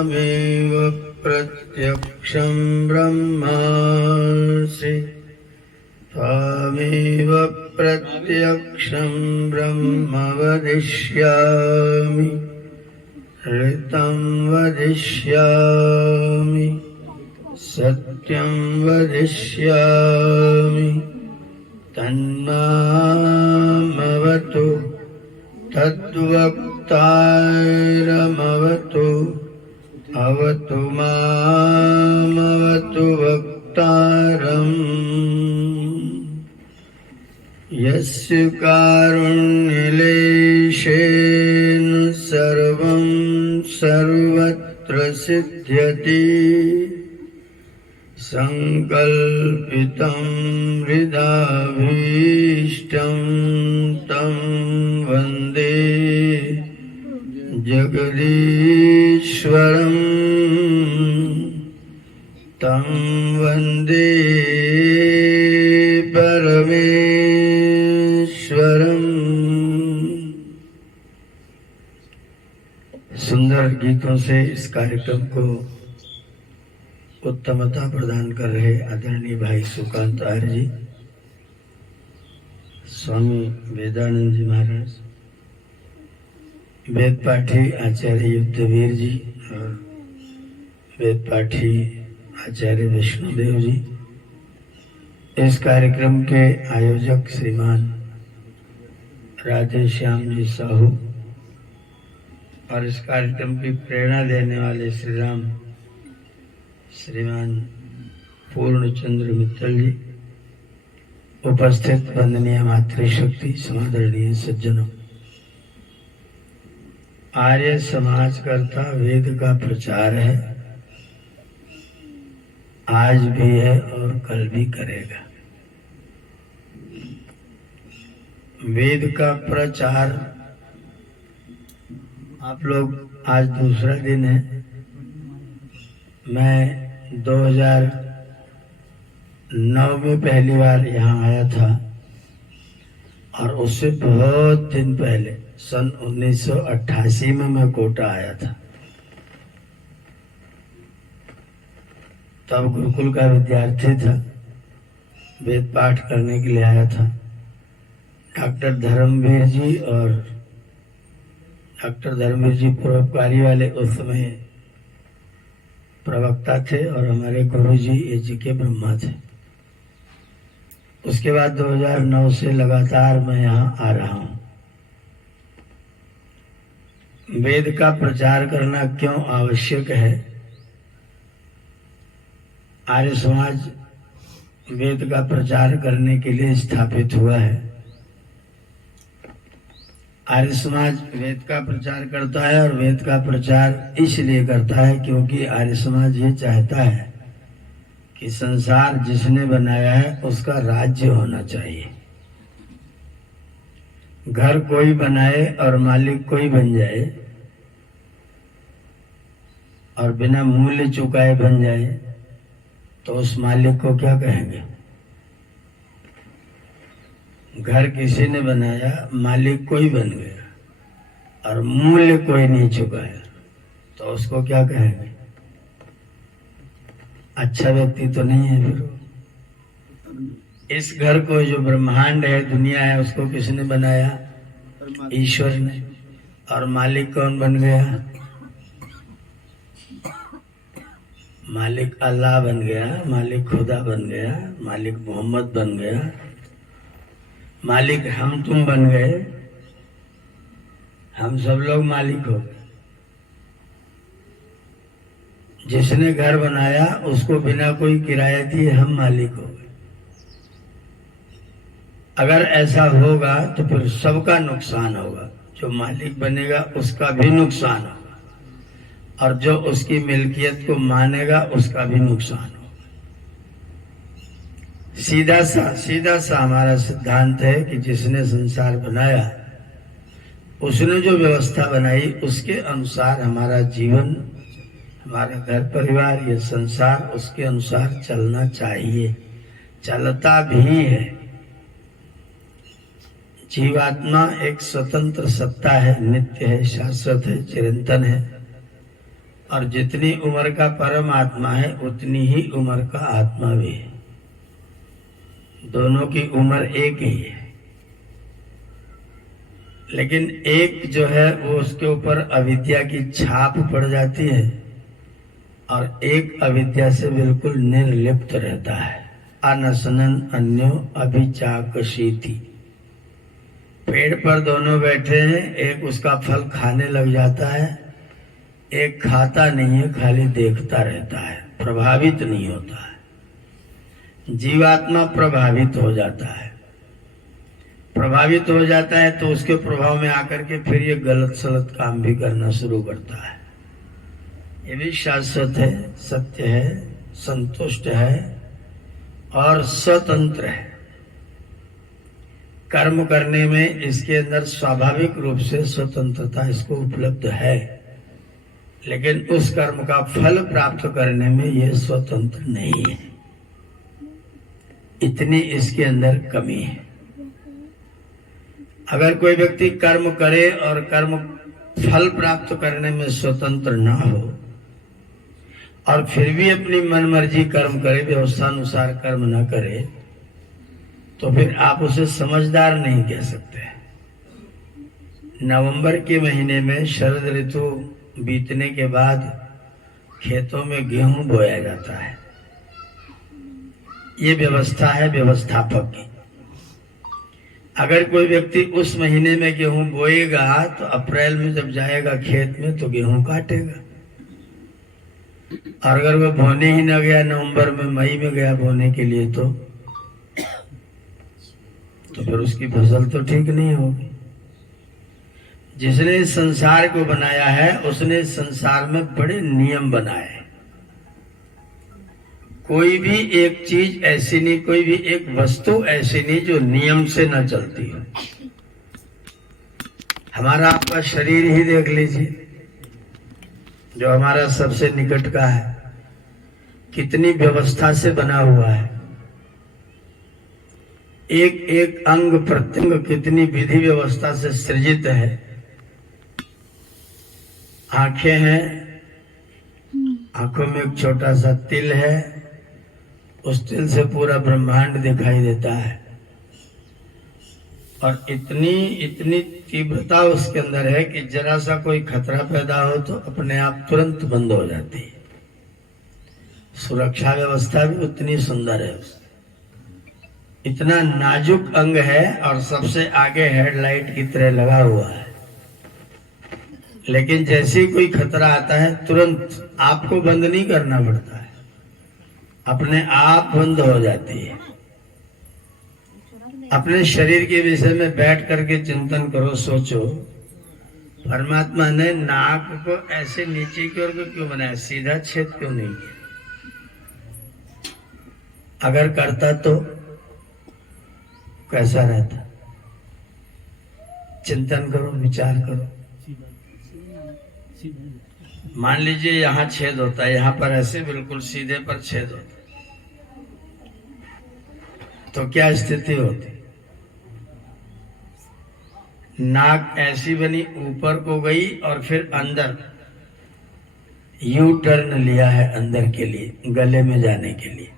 त्वमेव प्रत्यक्षं ब्रह्मासि त्वमेव प्रत्यक्षं ब्रह्म वदिष्यामि ऋतं वदिष्यामि सत्यं वदिष्यामि तन्मामवतु तद्वक्तारमवतु अवतु मामवतु वक्तारम् यस्य कारुण्यलेशेन सर्वं सर्वत्र सिद्ध्यति संकल्पितं हृदाभीष्टं तं वन्दे जगदीश्वरं तं वन्दे परमेश्वरम्। सुंदर गीतों से इस कार्यक्रम को उत्तमता प्रदान कर रहे आदरणीय भाई सुकांत आर्य जी, स्वामी वेदानंद जी महाराज, वेद पाठी आचार्य युद्धवीर जी और वेद पाठी आचार्य विष्णुदेव जी, इस कार्यक्रम के आयोजक श्रीमान राधे श्याम जी साहू और इस कार्यक्रम की प्रेरणा देने वाले श्रीमान पूर्णचंद्र मित्तल जी, उपस्थित वंदनीय मातृशक्ति समादरणीय सज्जनों, आर्य समाज करता वेद का प्रचार है, आज भी है और कल भी करेगा। वेद का प्रचार, आप लोग, आज दूसरा दिन है। मैं 2009 में पहली बार यहाँ आया था और उससे बहुत दिन पहले सन 1988 में मैं कोटा आया था। तब गुरुकुल का विद्यार्थी था, वेद पाठ करने के लिए आया था। डॉक्टर धर्मवीर जी परोपकारी वाले उस समय प्रवक्ता थे और हमारे गुरु जी जी.के. ब्रह्मा थे। उसके बाद 2009 से लगातार मैं यहाँ आ रहा हूँ। वेद का प्रचार करना क्यों आवश्यक है? आर्य समाज वेद का प्रचार करने के लिए स्थापित हुआ है। आर्य समाज वेद का प्रचार करता है और वेद का प्रचार इसलिए करता है क्योंकि आर्य समाज ये चाहता है कि संसार जिसने बनाया है उसका राज्य होना चाहिए। घर कोई बनाए और मालिक कोई बन जाए और बिना मूल्य चुकाए बन जाए तो उस मालिक को क्या कहेंगे? घर किसी ने बनाया, मालिक कोई बन गया और मूल्य कोई नहीं चुकाया तो उसको क्या कहेंगे? अच्छा व्यक्ति तो नहीं है। फिर इस घर को, जो ब्रह्मांड है, दुनिया है, उसको किसने बनाया? ईश्वर ने। और मालिक कौन बन गया? मालिक अल्लाह बन गया, मालिक खुदा बन गया, मालिक मोहम्मद बन गया, मालिक हम तुम बन गए। हम सब लोग मालिक हो गए। जिसने घर बनाया उसको बिना कोई किराया दिए हम मालिक हो गए। अगर ऐसा होगा तो फिर सबका नुकसान होगा। जो मालिक बनेगा उसका भी नुकसान होगा और जो उसकी मिल्कियत को मानेगा उसका भी नुकसान होगा। सीधा सा हमारा सिद्धांत है कि जिसने संसार बनाया, उसने जो व्यवस्था बनाई, उसके अनुसार हमारा जीवन, हमारा घर परिवार, ये संसार उसके अनुसार चलना चाहिए, चलता भी है। जीवात्मा एक स्वतंत्र सत्ता है, नित्य है, शाश्वत है, चिरंतन है। और जितनी उम्र का परमात्मा है उतनी ही उम्र का आत्मा भी है। दोनों की उम्र एक ही है, लेकिन एक जो है वो उसके ऊपर अविद्या की छाप पड़ जाती है और एक अविद्या से बिल्कुल निर्लिप्त रहता है। अनसनन अन्यो अभिचाकशीति। पेड़ पर दोनों बैठे हैं, एक उसका फल खाने लग जाता है, एक खाता नहीं है, खाली देखता रहता है, प्रभावित नहीं होता है। जीवात्मा प्रभावित हो जाता है, प्रभावित हो जाता है तो उसके प्रभाव में आकर के फिर ये गलत सलत काम भी करना शुरू करता है। ये भी शाश्वत है, सत्य है, संतुष्ट है और स्वतंत्र है। कर्म करने में इसके अंदर स्वाभाविक रूप से स्वतंत्रता इसको उपलब्ध है, लेकिन उस कर्म का फल प्राप्त करने में यह स्वतंत्र नहीं है। इतनी इसके अंदर कमी है। अगर कोई व्यक्ति कर्म करे और कर्म फल प्राप्त करने में स्वतंत्र ना हो और फिर भी अपनी मनमर्जी कर्म करे, व्यवस्थानुसार कर्म ना करे, तो फिर आप उसे समझदार नहीं कह सकते। नवंबर के महीने में शरद ऋतु बीतने के बाद खेतों में गेहूं बोया जाता है। ये व्यवस्था है व्यवस्थापक की। अगर कोई व्यक्ति उस महीने में गेहूं बोएगा तो अप्रैल में जब जाएगा खेत में तो गेहूं काटेगा, और अगर वो बोने ही न गया, नवंबर में मई में गया बोने के लिए, तो फिर उसकी फसल तो ठीक नहीं होगी। जिसने संसार को बनाया है उसने संसार में बड़े नियम बनाए हैं। कोई भी एक चीज ऐसी नहीं, कोई भी एक वस्तु ऐसी नहीं जो नियम से न चलती हो। हमारा आपका शरीर ही देख लीजिए, जो हमारा सबसे निकट का है, कितनी व्यवस्था से बना हुआ है। एक एक अंग प्रत्यंग कितनी विधि व्यवस्था से सृजित है। आंखें हैं, आंखों में एक छोटा सा तिल है, उस तिल से पूरा ब्रह्मांड दिखाई देता है, और इतनी तीव्रता उसके अंदर है कि जरा सा कोई खतरा पैदा हो तो अपने आप तुरंत बंद हो जाती है। सुरक्षा व्यवस्था भी उतनी सुंदर है। इतना नाजुक अंग है और सबसे आगे हेडलाइट की तरह लगा हुआ है, लेकिन जैसे ही कोई खतरा आता है तुरंत आपको बंद नहीं करना पड़ता है, अपने आप बंद हो जाती है। अपने शरीर के विषय में बैठ करके चिंतन करो, सोचो, परमात्मा ने नाक को ऐसे नीचे की ओर क्यों बनाया, सीधा छेद क्यों नहीं किया? अगर करता तो कैसा रहता? चिंतन करो, विचार करो। मान लीजिए यहाँ छेद होता है, यहाँ पर ऐसे बिल्कुल सीधे पर छेद होता है, तो क्या स्थिति होती? नाक ऐसी बनी, ऊपर को गई और फिर अंदर यू टर्न लिया है अंदर के लिए, गले में जाने के लिए।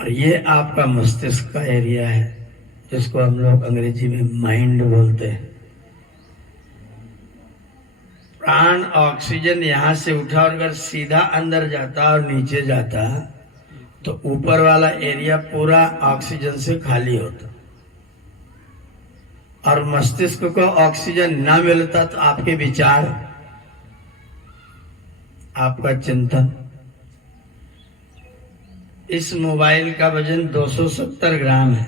और ये आपका मस्तिष्क का एरिया है, जिसको हम लोग अंग्रेजी में माइंड बोलते हैं। प्राण ऑक्सीजन यहां से उठा और अगर सीधा अंदर जाता और नीचे जाता तो ऊपर वाला एरिया पूरा ऑक्सीजन से खाली होता, और मस्तिष्क को ऑक्सीजन ना मिलता तो आपके विचार, आपका चिंतन। इस मोबाइल का वजन 270 ग्राम है,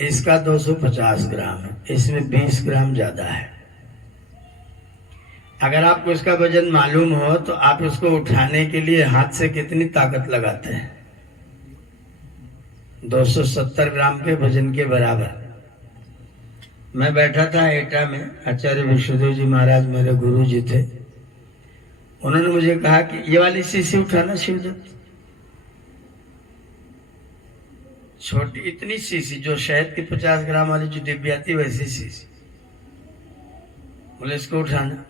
इसका 250 ग्राम है, इसमें 20 ग्राम ज्यादा है। अगर आपको इसका वजन मालूम हो तो आप इसको उठाने के लिए हाथ से कितनी ताकत लगाते हैं? 270 ग्राम के वजन के बराबर। मैं बैठा था एटा में, आचार्य विश्वदेव जी महाराज मेरे गुरु जी थे, उन्होंने मुझे कहा कि ये वाली शीशी उठाना शिवदत्त, छोटी इतनी शीशी जो शहद की 50 ग्राम वाली जो डिब्बी आती वैसी शीशी, बोले इसको उठाना।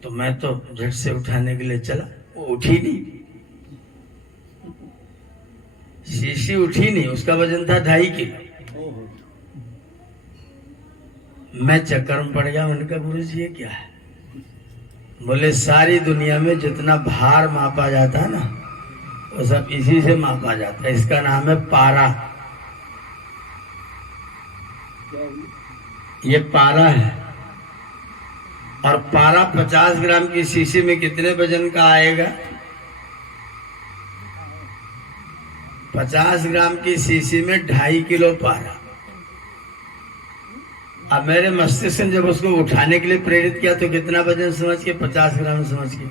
तो मैं तो झट से उठाने के लिए चला, वो उठी नहीं, शीशी उठी नहीं, उसका वजन था 2.5 किलो। मैं चक्कर में पड़ गया। उनका गुरु जी ये क्या है? बोले सारी दुनिया में जितना भार मापा जाता है ना, वो सब इसी से मापा जाता है। इसका नाम है पारा। ये पारा है। और पारा 50 ग्राम की शीशी में कितने वजन का आएगा? 50 ग्राम की शीशी में 2.5 किलो पारा। अब मेरे मस्तिष्क ने जब उसको उठाने के लिए प्रेरित किया तो कितना वजन समझ के? 50 ग्राम समझ के।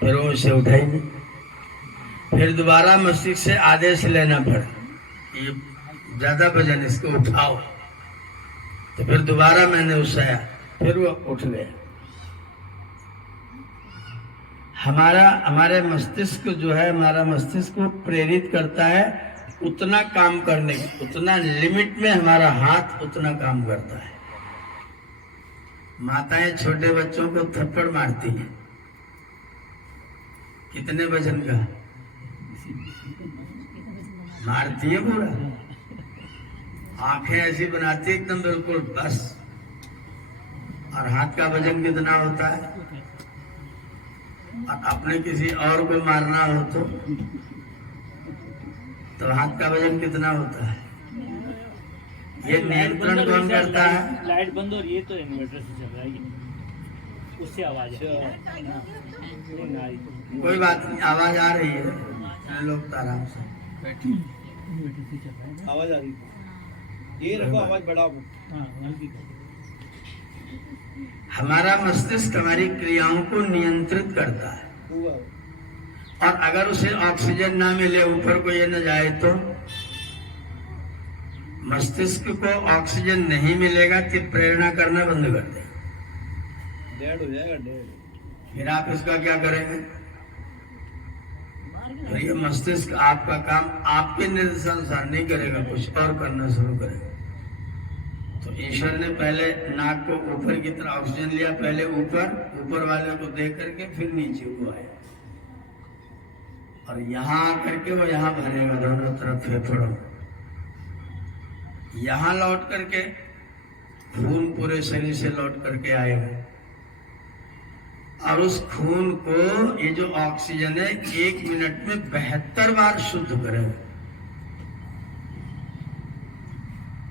फिर वो उसे उठा ही नहीं। फिर दोबारा मस्तिष्क से आदेश लेना पड़ा, ये ज्यादा वजन, इसको उठाओ। तो फिर दोबारा मैंने उठाया, फिर वो उठ गया। हमारे मस्तिष्क जो है, हमारा मस्तिष्क को प्रेरित करता है उतना काम करने की, उतना लिमिट में हमारा हाथ उतना काम करता है। माताएं छोटे बच्चों को थप्पड़ मारती हैं, कितने वजन का मारती है? पूरा आंखें ऐसी बनाती है एकदम बिल्कुल बस। और हाथ का वजन कितना होता है? और अपने किसी और को मारना हो तो हाथ का वजन कितना होता है? ये नियंत्रण कौन करता है? लाइट बंद हो रही है तो इन्वर्टर से चल रहा है, उससे आवाज कोई बात नहीं, आवाज आ रही है, लोग आराम से बैठिए। आवाज आ रही है, ये रखो, आवाज बढ़ाओ। हमारा मस्तिष्क हमारी क्रियाओं को नियंत्रित करता है। और अगर उसे ऑक्सीजन ना मिले, ऊपर को ये न जाए, तो मस्तिष्क को ऑक्सीजन नहीं मिलेगा कि प्रेरणा करना बंद कर दे, डेड हो जाएगा, डेड। फिर आप इसका क्या करेंगे? तो ये मस्तिष्क आपका काम आपके निर्देशानुसार नहीं करेगा, कुछ और करना शुरू करेगा। तो ईश्वर ने पहले नाक को ऊपर की तरफ ऑक्सीजन लिया, पहले ऊपर वाले को दे करके फिर नीचे को आया, और यहाँ आकर के वो यहाँ भरेगा दोनों तरफ फेफड़ों। यहाँ लौट करके खून पूरे शरीर से लौट करके आएगा, और उस खून को ये जो ऑक्सीजन है 1 मिनट में 72 बार शुद्ध करेगा।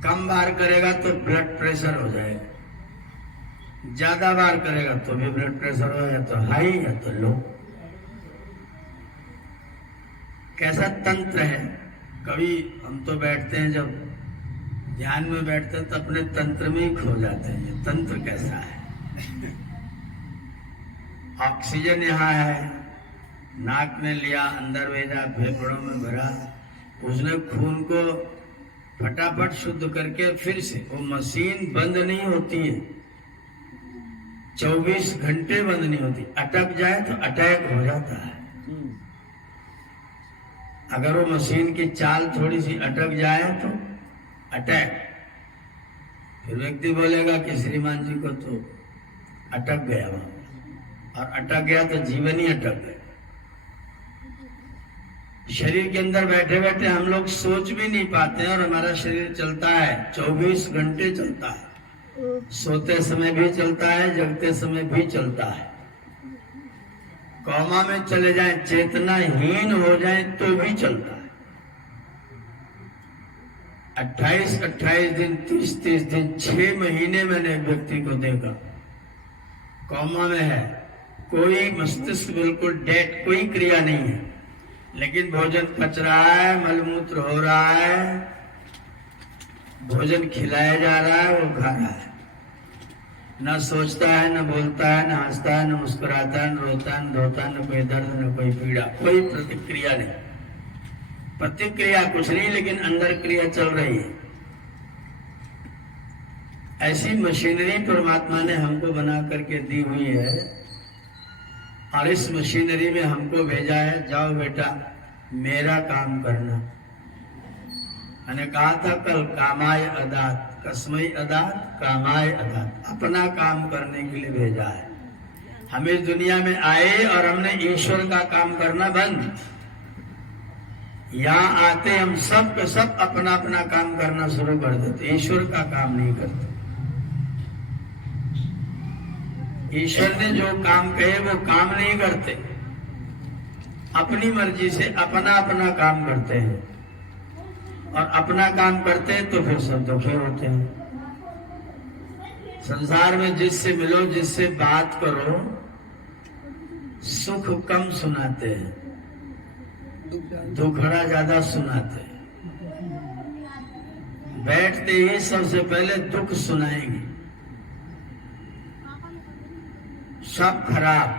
कम बार करेगा तो ब्लड प्रेशर हो जाएगा, ज्यादा बार करेगा तो भी ब्लड प्रेशर हो, या तो हाई या तो लो। कैसा तंत्र है। कभी हम तो बैठते हैं, जब ध्यान में बैठते हैं तो अपने तंत्र में ही खो जाते हैं। ये तंत्र कैसा है? ऑक्सीजन यहाँ है, नाक में लिया, अंदर भेजा, फेफड़ों में भरा, उसने खून को फटाफट शुद्ध करके फिर से, वो मशीन बंद नहीं होती है, 24 घंटे बंद नहीं होती। अटक जाए तो अटैक हो जाता है। अगर वो मशीन की चाल थोड़ी सी अटक जाए तो अटैक। फिर व्यक्ति बोलेगा कि श्रीमान जी को तो अटक गया वहां, और अटक गया तो जीवन ही अटक गया। शरीर के अंदर बैठे बैठे हम लोग सोच भी नहीं पाते हैं, और हमारा शरीर चलता है, 24 घंटे चलता है। सोते समय भी चलता है, जगते समय भी चलता है। कोमा में चले जाए, चेतनाहीन हो जाए तो भी चलता है। 28-28 दिन, 30-30 दिन, 6 महीने मैंने एक व्यक्ति को देखा, कोमा में है, कोई मस्तिष्क बिल्कुल डेड, कोई क्रिया नहीं है, लेकिन भोजन पच रहा है, मलमूत्र हो रहा है, भोजन खिलाया जा रहा है, वो खा रहा है, न सोचता है, न बोलता है, न हंसता है, न मुस्कुराता है, न रोता है, न धोता है, न कोई दर्द, न कोई पीड़ा, कोई प्रतिक्रिया नहीं। प्रतिक्रिया कुछ नहीं, लेकिन अंदर क्रिया चल रही है। ऐसी मशीनरी परमात्मा ने हमको बना करके दी हुई है, और इस मशीनरी में हमको भेजा है, जाओ बेटा मेरा काम करना। मैंने कहा था कल, कामाय अदात, कस्मई अदात, कामाय अदात, अपना काम करने के लिए भेजा है। हम इस दुनिया में आए और हमने ईश्वर का काम करना बंद। यहाँ आते हम सब के सब अपना अपना काम करना शुरू कर देते, ईश्वर का काम नहीं करते। ईश्वर ने जो काम कहे वो काम नहीं करते, अपनी मर्जी से अपना अपना काम करते हैं, और अपना काम करते हैं तो फिर सब दुखी होते हैं। संसार में जिससे मिलो, जिससे बात करो, सुख कम सुनाते हैं, दुखड़ा ज्यादा सुनाते हैं। बैठते ही सबसे पहले दुख सुनाएंगे, सब खराब,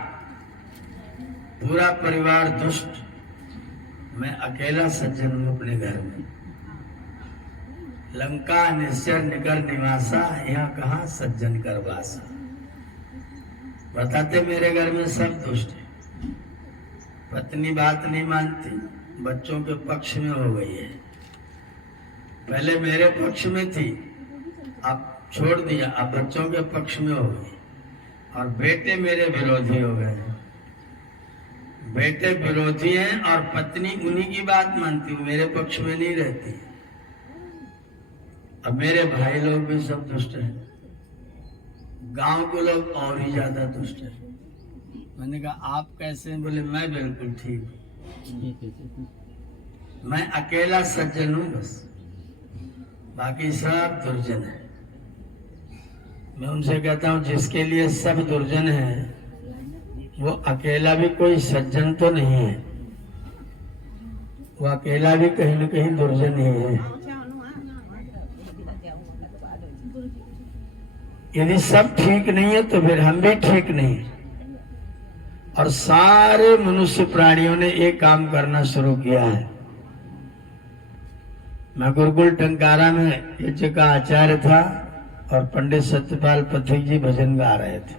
पूरा परिवार दुष्ट, मैं अकेला सज्जन हूं अपने घर में। लंका निश्चर निकर निवासा, यहाँ कहाँ सज्जन कर वासा। बताते मेरे घर में सब दुष्ट है। पत्नी बात नहीं मानती, बच्चों के पक्ष में हो गई है। पहले मेरे पक्ष में थी, अब छोड़ दिया, अब बच्चों के पक्ष में हो गई। और बेटे मेरे विरोधी हो गए। बेटे विरोधी हैं और पत्नी उन्हीं की बात मानती, मेरे पक्ष में नहीं रहती। अब मेरे भाई लोग भी सब दुष्ट हैं, गांव के लोग और ही ज्यादा दुष्ट हैं। मैंने कहा आप कैसे हैं? बोले मैं बिल्कुल ठीक हूं, मैं अकेला सज्जन हूं बस, बाकी सब दुर्जन है। मैं उनसे कहता हूं जिसके लिए सब दुर्जन है वो अकेला भी कोई सज्जन तो नहीं है, वो अकेला भी कहीं न कहीं दुर्जन ही है। यदि सब ठीक नहीं है तो फिर हम भी ठीक नहीं। और सारे मनुष्य प्राणियों ने एक काम करना शुरू किया है। मैं गुरुकुल टंकारा में यज्ञ का आचार्य था और पंडित सत्यपाल पथिक जी भजन गा रहे थे।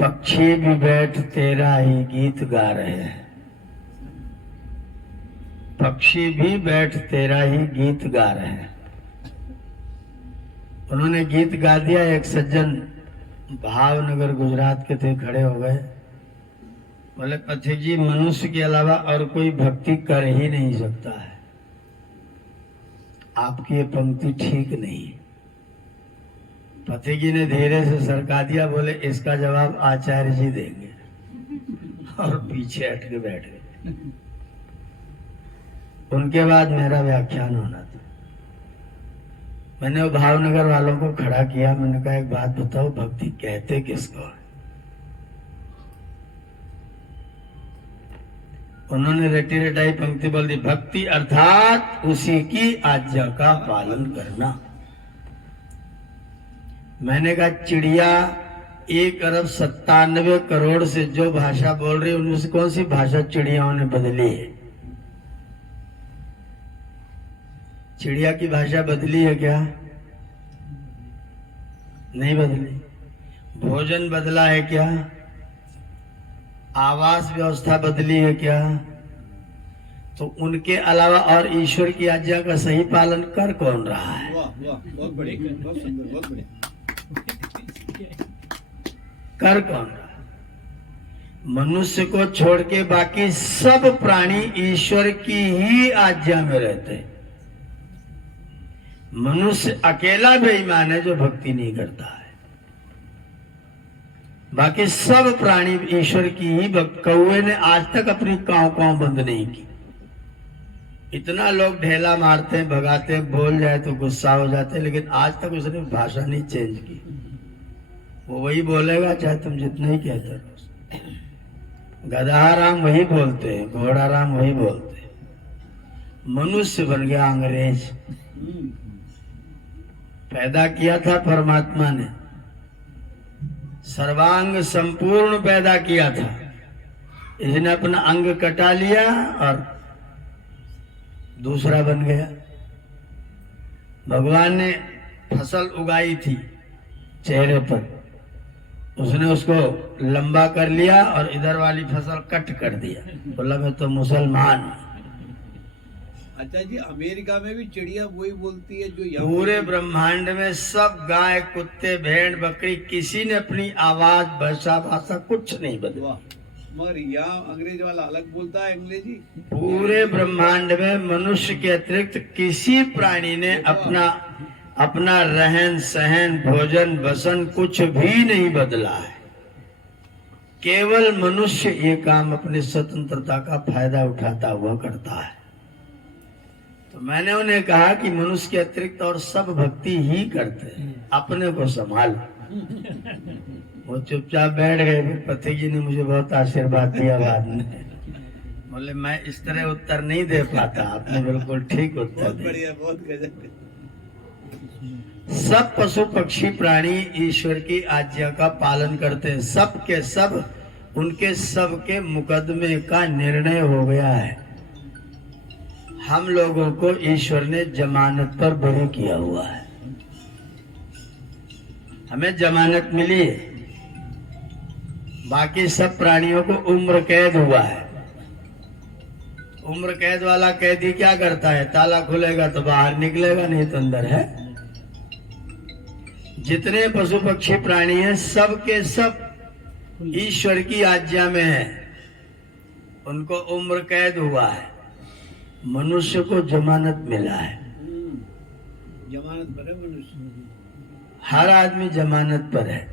पक्षी भी बैठ तेरा ही गीत गा रहे हैं, पक्षी भी बैठ तेरा ही गीत गा रहे हैं। उन्होंने गीत गा दिया। एक सज्जन भावनगर गुजरात के थे, खड़े हो गए, बोले पथिक जी मनुष्य के अलावा और कोई भक्ति कर ही नहीं सकता है, आपकी ये पंक्ति ठीक नहीं। पथिक जी ने धीरे से सरका दिया, बोले इसका जवाब आचार्य जी देंगे, और पीछे हट के बैठ गए। उनके बाद मेरा व्याख्यान होना था। मैंने वो भावनगर वालों को खड़ा किया, मैंने कहा एक बात बताओ, भक्ति कहते किसको है? उन्होंने रटी रटाई पंक्ति बोल दी, भक्ति अर्थात उसी की आज्ञा का पालन करना। मैंने कहा चिड़िया 1,97,00,00,000 से जो भाषा बोल रही है उनमें से कौन सी भाषा चिड़ियाओं ने बदली है? चिड़िया की भाषा बदली है क्या? नहीं बदली। भोजन बदला है क्या? आवास व्यवस्था बदली है क्या? तो उनके अलावा और ईश्वर की आज्ञा का सही पालन कर कौन रहा है? वाह वाह, बहुत बढ़िया, बहुत सुंदर, बहुत बढ़िया। कर कौन रहा? मनुष्य को छोड़ के बाकी सब प्राणी ईश्वर की ही आज्ञा में रहते हैं। मनुष्य अकेला बेईमान है जो भक्ति नहीं करता है, बाकी सब प्राणी ईश्वर की ही भक्ति। कौवे ने आज तक अपनी कांव बंद नहीं की। इतना लोग ढेला मारते हैं, भगाते हैं, बोल जाए तो गुस्सा हो जाते हैं, लेकिन आज तक उसने भाषा नहीं चेंज की। वो वही बोलेगा चाहे तुम जितना ही कहते रहो। गधा राम वही बोलते हैं, घोड़ा राम वही बोलते हैं। मनुष्य बन गया अंग्रेज। पैदा किया था परमात्मा ने, सर्वांग संपूर्ण पैदा किया था, इसने अपना अंग कटा लिया और दूसरा बन गया। भगवान ने फसल उगाई थी चेहरे पर, उसने उसको लंबा कर लिया और इधर वाली फसल कट कर दिया, बोला मैं तो मुसलमान हूं। अच्छा जी, अमेरिका में भी चिड़िया वही बोलती है जो यहाँ पूरे ब्रह्मांड में सब गाय, कुत्ते, भेड़, बकरी, किसी ने अपनी आवाज, भाषा कुछ नहीं बदला। वाह, मगर यहाँ अंग्रेज वाला अलग बोलता है अंग्रेजी। पूरे ब्रह्मांड में मनुष्य के अतिरिक्त किसी प्राणी ने अपना रहन सहन, भोजन, वसन कुछ भी नहीं बदला है। केवल मनुष्य ये काम अपनी स्वतंत्रता का फायदा उठाता हुआ करता है। तो मैंने उन्हें कहा कि मनुष्य के अतिरिक्त और सब भक्ति ही करते हैं, अपने को संभाल। वो चुपचाप बैठ गए। फिर पति जी ने मुझे बहुत आशीर्वाद दिया बाद में। बोले मैं इस तरह उत्तर नहीं दे पाता, आपने बिल्कुल ठीक उत्तर बहुत दिया। बढ़िया, बहुत गजब। सब पशु पक्षी प्राणी ईश्वर की आज्ञा का पालन करते हैं। सब के सब उनके सब के मुकदमे का निर्णय हो गया है। हम लोगों को ईश्वर ने जमानत पर बरी किया हुआ है। हमें जमानत मिली है। बाकी सब प्राणियों को उम्र कैद हुआ है। उम्र कैद वाला कैदी क्या करता है? ताला खुलेगा तो बाहर निकलेगा, नहीं तो अंदर है। जितने पशु पक्षी प्राणी हैं सब के सब ईश्वर की आज्ञा में है। उनको उम्र कैद हुआ है। मनुष्य को जमानत मिला है। जमानत पर है मनुष्य। हर आदमी जमानत पर है।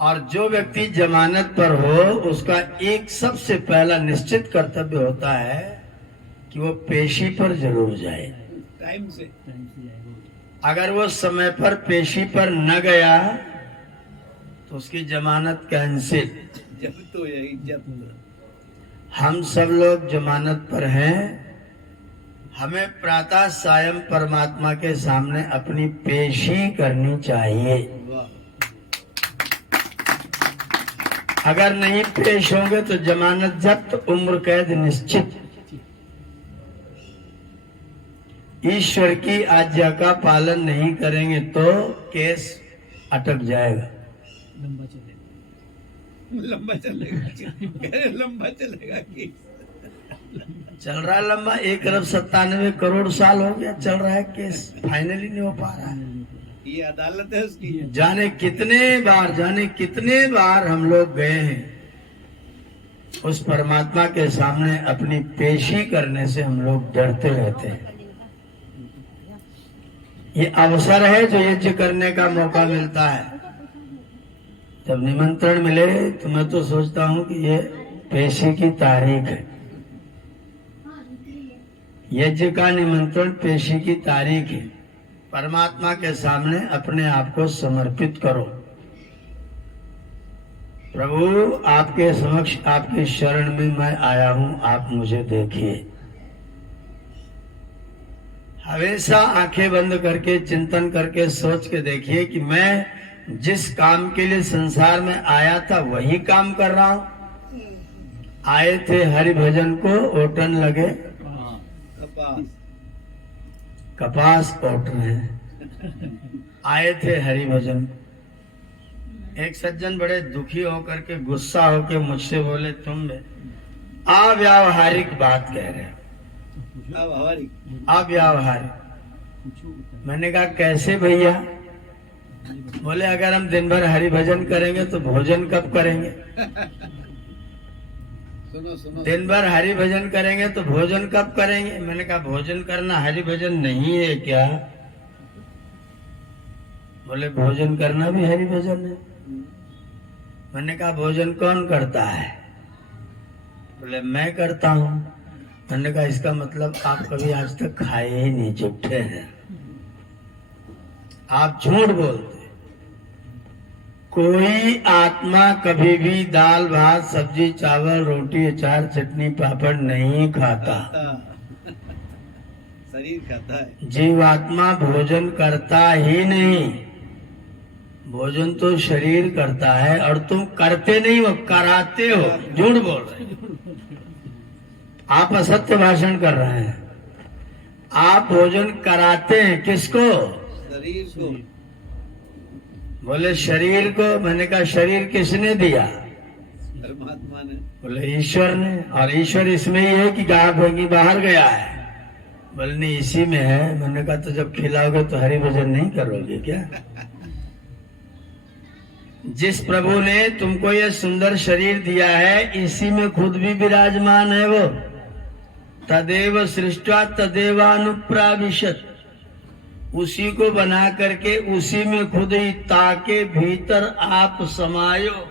और जो व्यक्ति जमानत पर हो उसका एक सबसे पहला निश्चित कर्तव्य होता है कि वो पेशी पर जरूर जाए। टाइम से। अगर वो समय पर पेशी पर न गया तो उसकी जमानत कैंसिल। जब तो यही जब हम सब लोग जमानत पर हैं। हमें प्रातः सायं परमात्मा के सामने अपनी पेशी करनी चाहिए। वाह, अगर नहीं पेश होंगे तो जमानत जब्त, उम्र कैद निश्चित। ईश्वर की आज्ञा का पालन नहीं करेंगे तो केस अटक जाएगा। लंबा चलेगा। लंबा चलेगा कि चल रहा है लंबा। 1,97 करोड़ साल हो गया चल रहा है केस, फाइनली नहीं हो पा रहा है। ये अदालत है उसकी। जाने कितने बार हम लोग गए हैं उस परमात्मा के सामने अपनी पेशी करने से हम लोग डरते रहते हैं। ये अवसर है जो यज्ञ करने का मौका मिलता है। जब निमंत्रण मिले तो मैं तो सोचता हूँ कि ये पेशी की तारीख है। यज्ञ का निमंत्रण पेशी की तारीख है। परमात्मा के सामने अपने आप को समर्पित करो। प्रभु आपके समक्ष, आपके शरण में मैं आया हूँ, आप मुझे देखिए। हमेशा आंखें बंद करके चिंतन करके सोच के देखिए कि मैं जिस काम के लिए संसार में आया था वही काम कर रहा हूँ। आए थे हरि भजन को, ओटन लगे कपास ओट रहे हैं। आए थे हरि भजन। एक सज्जन बड़े दुखी होकर के, गुस्सा होकर मुझसे बोले, तुम अव्यावहारिक बात कह रहे हो। अव्यावहारिक। मैंने कहा कैसे भैया? बोले अगर हम दिन भर हरि भजन करेंगे तो भोजन कब करेंगे? सुनो दिन भर हरि भजन करेंगे तो भोजन कब करेंगे? मैंने कहा भोजन करना हरि भजन नहीं है क्या? बोले भोजन करना भी हरि भजन है। मैंने कहा भोजन कौन करता है? बोले मैं करता हूँ। मैंने कहा इसका मतलब आप कभी आज तक खाए ही नहीं, झूठे हैं आप, झूठ बोलते। कोई आत्मा कभी भी दाल भात सब्जी चावल रोटी अचार चटनी पापड़ नहीं खाता। शरीर खाता है। जीवात्मा भोजन करता ही नहीं। भोजन तो शरीर करता है और तुम करते नहीं हो, कराते हो। झूठ बोल रहे हो। आप असत्य भाषण कर रहे हैं। आप भोजन कराते हैं किसको? शरीर को। बोले शरीर को। मैंने कहा शरीर किसने दिया? परमात्मा ने। बोले ईश्वर ने। और ईश्वर इसमें ही है कि गाय भोगी बाहर गया है? बोले नहीं इसी में है। मैंने कहा तो जब खिलाओगे तो हरि भजन नहीं करोगे क्या? जिस प्रभु ने तुमको ये सुंदर शरीर दिया है इसी में खुद भी विराजमान है वो। तदेव सृष्टा तदेवानुप्राविशत, उसी को बना करके उसी में खुद ही ताके भीतर आप समायो,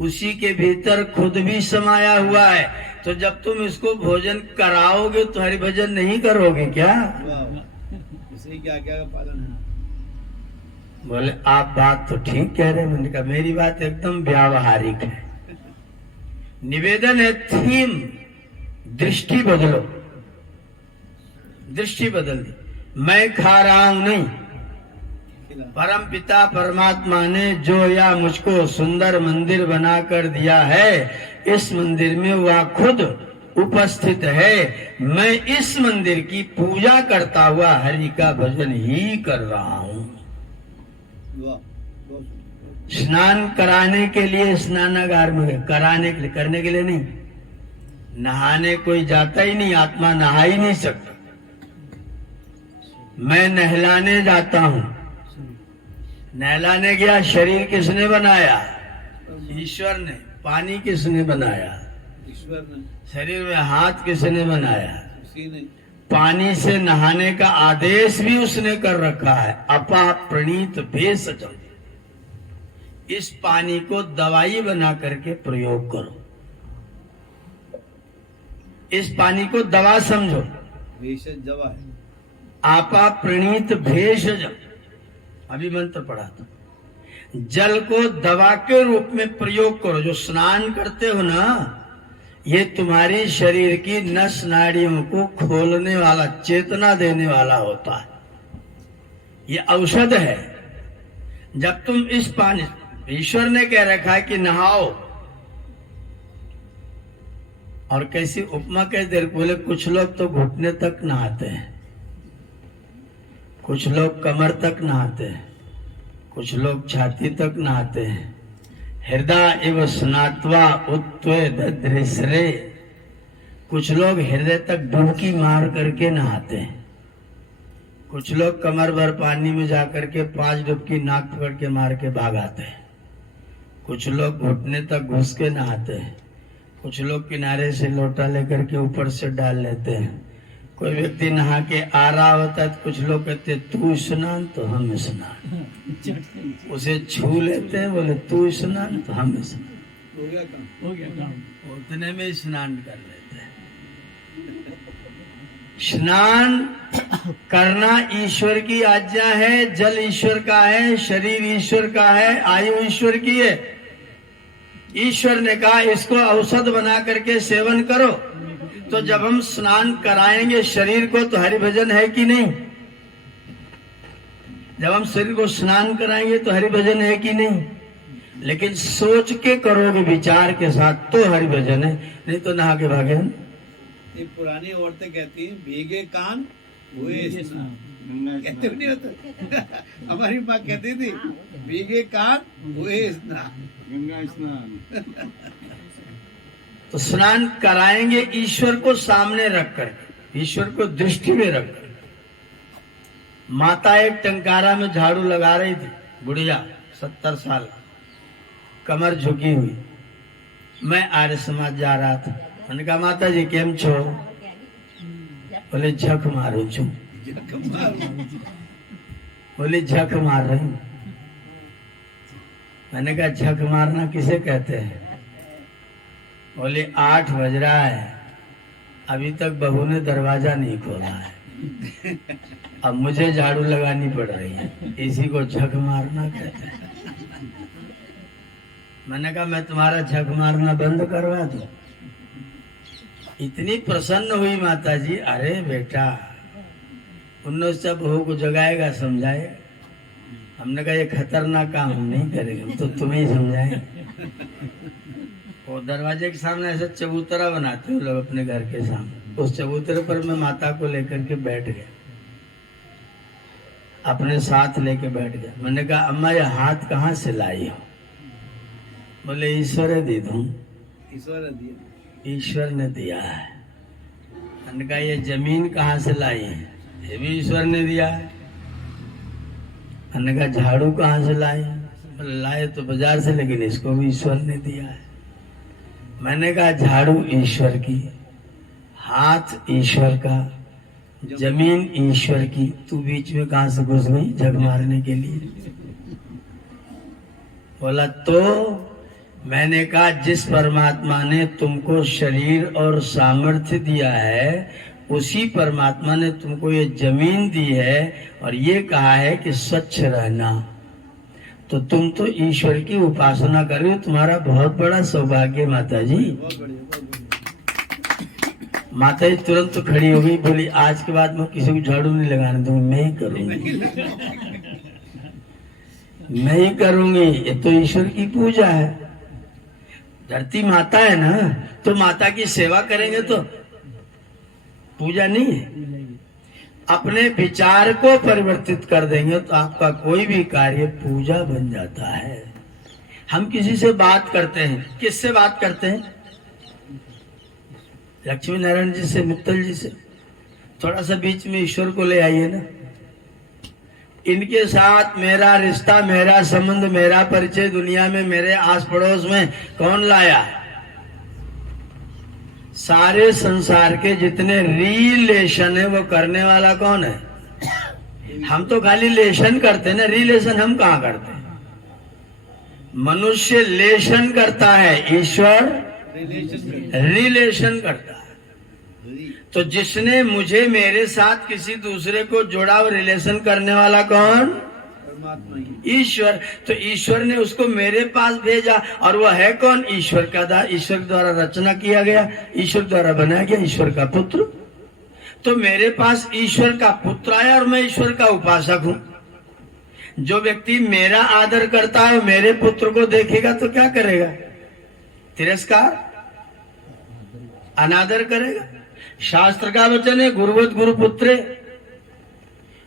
उसी के भीतर खुद भी समाया हुआ है। तो जब तुम इसको भोजन कराओगे तो हरि भजन नहीं करोगे क्या? इसलिए क्या क्या का पालन है। बोले आप बात तो ठीक कह रहे हैं। मैंने कहा मेरी बात एकदम व्यावहारिक है। निवेदन है थीम, दृष्टि बदलो, दृष्टि बदल दी। मैं खा रहा हूं नहीं, परम पिता परमात्मा ने जो या मुझको सुंदर मंदिर बनाकर दिया है, इस मंदिर में वह खुद उपस्थित है। मैं इस मंदिर की पूजा करता हुआ हरि का भजन ही कर रहा हूं। स्नान कराने के लिए स्नानागार में, कराने के लिए, करने के लिए नहीं। नहाने कोई जाता ही नहीं, आत्मा नहा ही नहीं सकता। मैं नहलाने जाता हूं। नहलाने गया, शरीर किसने बनाया? ईश्वर ने। पानी किसने बनाया? ईश्वर ने। शरीर में हाथ किसने बनाया? उसी ने। पानी से नहाने का आदेश भी उसने कर रखा है। अपा प्रणीत भेषजम, इस पानी को दवाई बना करके प्रयोग करो, इस पानी को दवा समझो। भेषज दवा है। आपा प्रणीत भेषजम, अभी मंत्र पढ़ा था। जल को दवा के रूप में प्रयोग करो। जो स्नान करते हो ना, ये तुम्हारी शरीर की नस नाड़ियों को खोलने वाला, चेतना देने वाला होता है। ये औषध है। जब तुम इस पानी, ईश्वर ने कह रखा है कि नहाओ, और कैसी उपमा कह दे, बोले कुछ लोग तो घुटने तक नहाते हैं, कुछ लोग कमर तक नहाते हैं, कुछ लोग छाती तक नहाते हैं। हृदय एवं स्नात्वा उत्वे दध्रिसरे, कुछ लोग हृदय तक डुबकी मार करके नहाते हैं। कुछ लोग कमर भर पानी में जाकर के 5 डुबकी नाक पकड़ के मार के भाग आते हैं। कुछ लोग घुटने तक घुस के नहाते हैं। कुछ लोग किनारे से लोटा लेकर के ऊपर से डाल लेते हैं। कोई व्यक्ति नहा के आ रहा होता है तो कुछ लोग कहते तू स्नान तो हम स्नान, उसे छू लेते हैं, बोले तू स्नान तो हम स्नान, हो गया काम, हो गया काम। उतने में स्नान कर लेते हैं। स्नान करना ईश्वर की आज्ञा है। जल ईश्वर का है, शरीर ईश्वर का है, आयु ईश्वर की है। ईश्वर ने कहा इसको औषध बना करके सेवन करो। तो जब हम स्नान कराएंगे शरीर को तो हरि भजन है कि नहीं? जब हम शरीर को स्नान कराएंगे तो हरि भजन है कि नहीं? लेकिन सोच के करोगे, विचार के साथ, तो हरि भजन है, नहीं तो नहा के भागे। ये पुरानी औरतें कहती हैं भीगे कान हुए स्नान, कहते नहीं होता। हमारी माँ कहती थी भीगे कान हुए स्नान, गंगा स्नान। तो स्नान कराएंगे ईश्वर को सामने रख कर, ईश्वर को दृष्टि में रख कर। माता एक टंकारा में झाड़ू लगा रही थी, बुढ़िया 70 साल, कमर झुकी हुई। मैं आर्य समाज जा रहा था। मैंने कहा माता जी केम छो? बोले झक मारू छू। बोले झक मार रही हूं। मैंने कहा झक मारना किसे कहते हैं? बोले 8 बज रहा है, अभी तक बहू ने दरवाजा नहीं खोला है, अब मुझे झाड़ू लगानी पड़ रही है, इसी को झक मारना कहते हैं। मैंने कहा मैं तुम्हारा झक मारना बंद करवा दूं? इतनी प्रसन्न हुई माता जी। अरे बेटा, उन्होंने सब बहू को जगाएगा, समझाएगा। हमने कहा ये खतरनाक काम हम नहीं करेंगे, तो तुम्हें ही समझाएंगे। और दरवाजे के सामने ऐसे चबूतरा बनाते हो लोग अपने घर के सामने, उस चबूतरे पर मैं माता को लेकर के बैठ गया, अपने साथ लेके बैठ गया। मैंने कहा अम्मा ये हाथ कहाँ से लाई हो? बोले ईश्वर दे दूं। ईश्वर दिया, ईश्वर ने दिया है। हमने कहा ये जमीन कहाँ से लाई है? ये भी ईश्वर ने दिया है। हमने कहा झाड़ू कहाँ से लाए? बोले लाए तो बाजार से, लेकिन इसको भी ईश्वर ने दिया है। मैंने कहा झाड़ू ईश्वर की, हाथ ईश्वर का, जमीन ईश्वर की, तू बीच में कहां से घुस गई जग मारने के लिए? बोला तो मैंने कहा जिस परमात्मा ने तुमको शरीर और सामर्थ्य दिया है, उसी परमात्मा ने तुमको ये जमीन दी है और ये कहा है कि स्वच्छ रहना। तो तुम तो ईश्वर की उपासना कर रहे हो, तुम्हारा बहुत बड़ा सौभाग्य माता जी। बहुत बढ़िया, बहुत बढ़िया। माता जी तुरंत तो खड़ी हो गई, बोली आज के बाद मैं किसी को झाड़ू नहीं लगाने दूंगी, मैं ही करूंगी, मैं ही करूंगी। ये तो ईश्वर की पूजा है। धरती माता है ना, तो माता की सेवा करेंगे तो पूजा नहीं है। अपने विचार को परिवर्तित कर देंगे तो आपका कोई भी कार्य पूजा बन जाता है। हम किसी से बात करते हैं, किससे बात करते हैं? लक्ष्मी नारायण जी से, मित्तल जी से। थोड़ा सा बीच में ईश्वर को ले आइए ना। इनके साथ मेरा रिश्ता, मेरा संबंध, मेरा परिचय दुनिया में मेरे आस पड़ोस में कौन लाया? सारे संसार के जितने रिलेशन है वो करने वाला कौन है? हम तो खाली लेशन करते हैं ना, रिलेशन हम कहाँ करते हैं? मनुष्य लेशन करता है, ईश्वर रिलेशन करता है। तो जिसने मुझे मेरे साथ किसी दूसरे को जोड़ा, वो रिलेशन करने वाला कौन? परमात्मा ही, ईश्वर। तो ईश्वर ने उसको मेरे पास भेजा, और वह है कौन? ईश्वर का ईश्वर द्वारा रचना किया गया, ईश्वर द्वारा बनाया गया, ईश्वर का पुत्र। तो मेरे पास ईश्वर का पुत्र आया और मैं ईश्वर का उपासक हूं। जो व्यक्ति मेरा आदर करता है, मेरे पुत्र को देखेगा तो क्या करेगा? तिरस्कार, अनादर करेगा। शास्त्र का वचन है गुरुवत गुरुपुत्रे,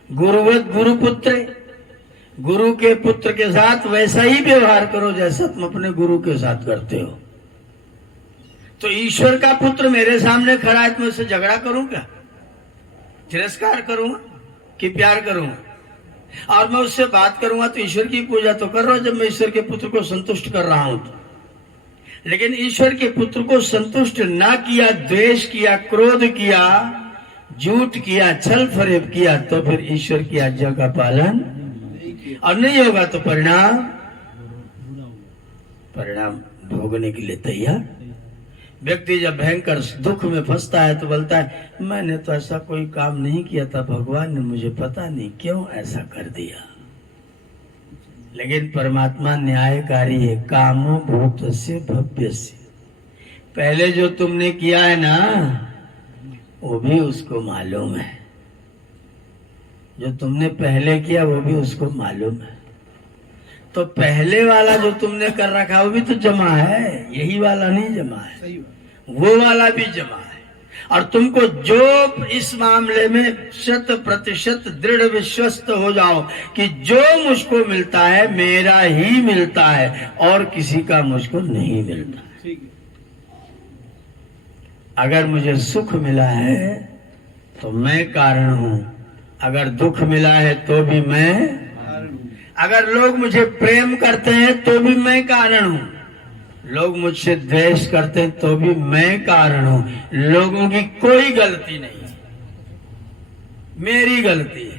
गुरुवत गुरुपुत्रे। गुरु के पुत्र के साथ वैसा ही व्यवहार करो जैसा तुम अपने गुरु के साथ करते हो। तो ईश्वर का पुत्र मेरे सामने खड़ा है तो मैं उससे झगड़ा करूं क्या? तिरस्कार करूंगा कि प्यार करूंगा? और मैं उससे बात करूंगा तो ईश्वर की पूजा तो कर रहा हूं, जब मैं ईश्वर के पुत्र को संतुष्ट कर रहा हूं तो। लेकिन ईश्वर के पुत्र को संतुष्ट ना किया, द्वेष किया, क्रोध किया, झूठ किया, छल फरेब किया, तो फिर ईश्वर की आज्ञा का पालन और नहीं होगा तो परिणाम भोगने के लिए तैयार। व्यक्ति जब भयंकर दुख में फंसता है तो बोलता है मैंने तो ऐसा कोई काम नहीं किया था, भगवान ने मुझे पता नहीं क्यों ऐसा कर दिया। लेकिन परमात्मा न्यायकारी है। कामो भूतस्य भव्यस्य। पहले जो तुमने किया है ना, वो भी उसको मालूम है। जो तुमने पहले किया वो भी उसको मालूम है। तो पहले वाला जो तुमने कर रखा वो भी तो जमा है, यही वाला नहीं जमा है, सही बात। वो वाला भी जमा है। और तुमको जो इस मामले में 100% दृढ़ विश्वस्त हो जाओ कि जो मुझको मिलता है मेरा ही मिलता है और किसी का मुझको नहीं मिलता। ठीक है। अगर मुझे सुख मिला है तो मैं कारण हूं, अगर दुख मिला है तो भी मैं, कारण हूँ। अगर लोग मुझे प्रेम करते हैं तो भी मैं कारण हूं, लोग मुझसे द्वेष करते हैं तो भी मैं कारण हूं। लोगों की कोई गलती नहीं है, मेरी गलती है।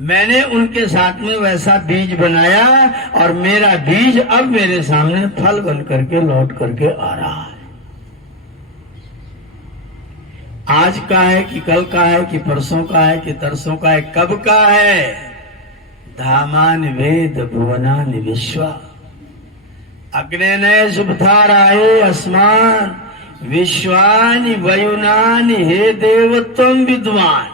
मैंने उनके साथ में वैसा बीज बनाया और मेरा बीज अब मेरे सामने फल बन करके लौट करके आ रहा है। आज का है कि कल का है कि परसों का है कि तरसों का है, कब का है? धामान वेद भुवनान विश्वा अग्नेनय शुभधाराये अस्मान विश्वानि वयुनानि हे देव त्वं विद्वान।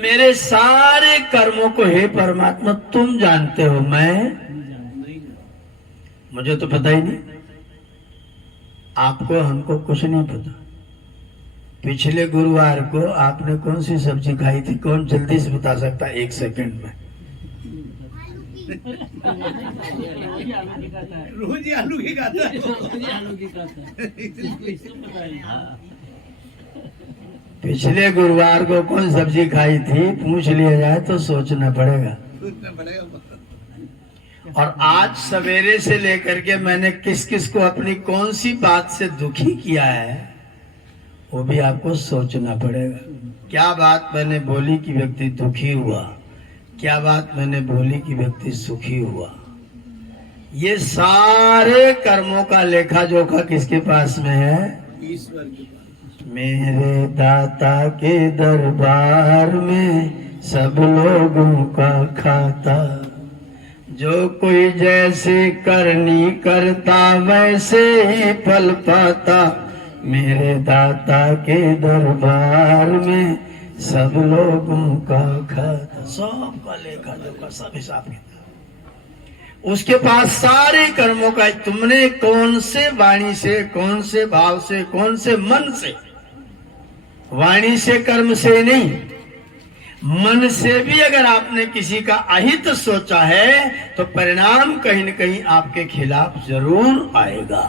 मेरे सारे कर्मों को हे परमात्मा तुम जानते हो, मैं मुझे तो पता ही नहीं। आपको हमको कुछ नहीं पता। पिछले गुरुवार को आपने कौन सी सब्जी खाई थी? कौन जल्दी से बता सकता है? 1 सेकंड में। रोज ही आलू की खाता है। पिछले गुरुवार को कौन सब्जी खाई थी पूछ लिया जाए तो सोचना पड़ेगा। पूछना पड़ेगा। और आज सवेरे से लेकर के मैंने किस किस को अपनी कौन सी बात से दुखी किया है वो भी आपको सोचना पड़ेगा। क्या बात मैंने बोली कि व्यक्ति दुखी हुआ, क्या बात मैंने बोली कि व्यक्ति सुखी हुआ। ये सारे कर्मों का लेखा जोखा किसके पास में है? ईश्वर के पास। मेरे दाता के दरबार में सब लोगों का खाता, जो कोई जैसे करनी करता वैसे ही फल पाता। मेरे दाता के दरबार में सब लोगों का खाता, सबका लेखा जोखा सब हिसाब किताब उसके पास सारे कर्मों का। तुमने कौन से वाणी से, कौन से भाव से, कौन से मन से, वाणी से कर्म से नहीं, मन से भी अगर आपने किसी का अहित सोचा है तो परिणाम कहीं न कहीं आपके खिलाफ जरूर आएगा।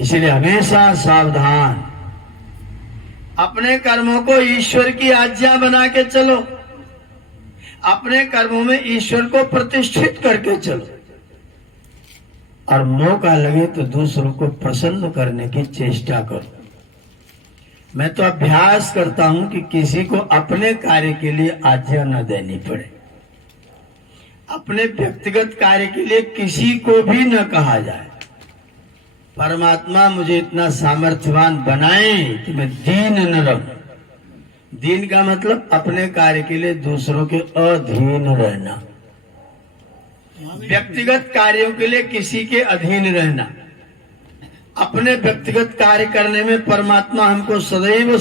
इसलिए हमेशा सावधान, अपने कर्मों को ईश्वर की आज्ञा बना के चलो, अपने कर्मों में ईश्वर को प्रतिष्ठित करके चलो, और मौका लगे तो दूसरों को प्रसन्न करने की चेष्टा करो। मैं तो अभ्यास करता हूं कि किसी को अपने कार्य के लिए आज्ञा न देनी पड़े, अपने व्यक्तिगत कार्य के लिए किसी को भी न कहा जाए। परमात्मा मुझे इतना सामर्थ्यवान बनाए कि मैं दीन न रहूं। दीन का मतलब अपने कार्य के लिए दूसरों के अधीन रहना, व्यक्तिगत कार्यों के लिए किसी के अधीन रहना। अपने व्यक्तिगत कार्य करने में परमात्मा हमको सदैव